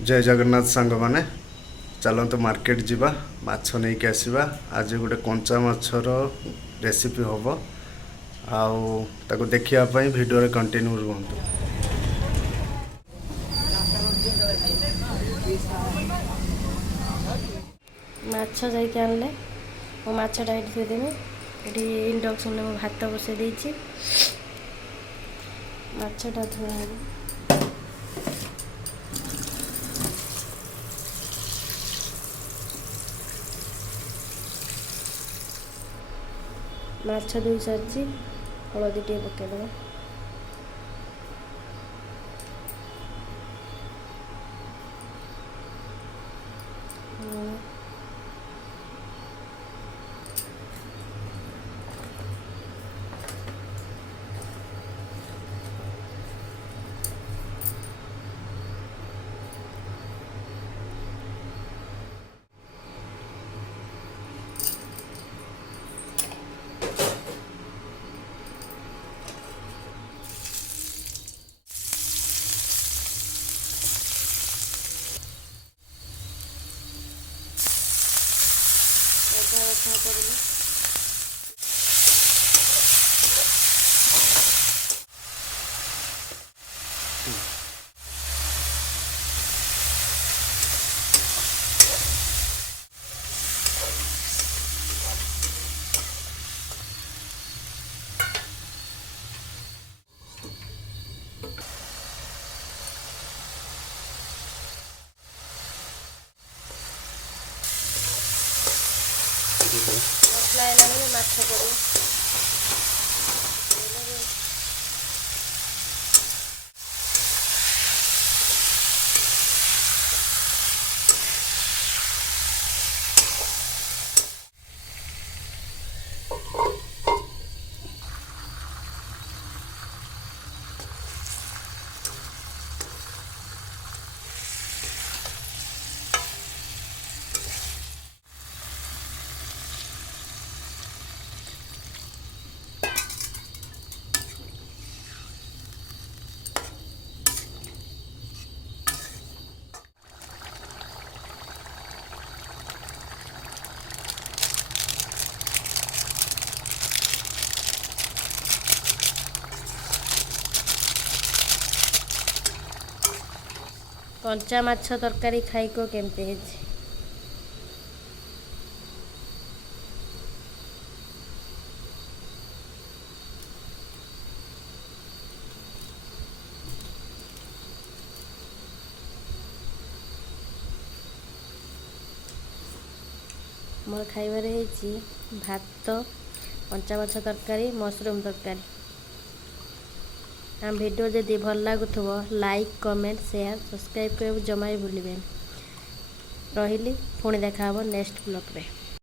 जय जगन्नाथ सांग माने चलते मार्केट जीवा माछ नहीं के आसीबा। आज गोटे कंचा माछर रेसिपी हम आउ देखिया भिडियो रे कंटिन्यू रुहतु। माछ जाइके आनले मो माछटा ये थोदेमी ये इंडक्शन में भात बसई देछि। माछटा धुआ माछ धोई सारी हलदी टे पकईदे रखा पड़े। मसला है माछ पड़े कंचा माछ तरकारी खाइको केमते हेछि। मोर खाइबारे हेछि भात कंचा माछ तरकारी मशरूम तरकारी। हम वीडियो जदि भल लगुथबो लाइक कमेंट शेयर सब्सक्राइब कर जमा ही भूलिबेन। रहिली पुणी देखा नेक्स्ट ब्लॉग रे।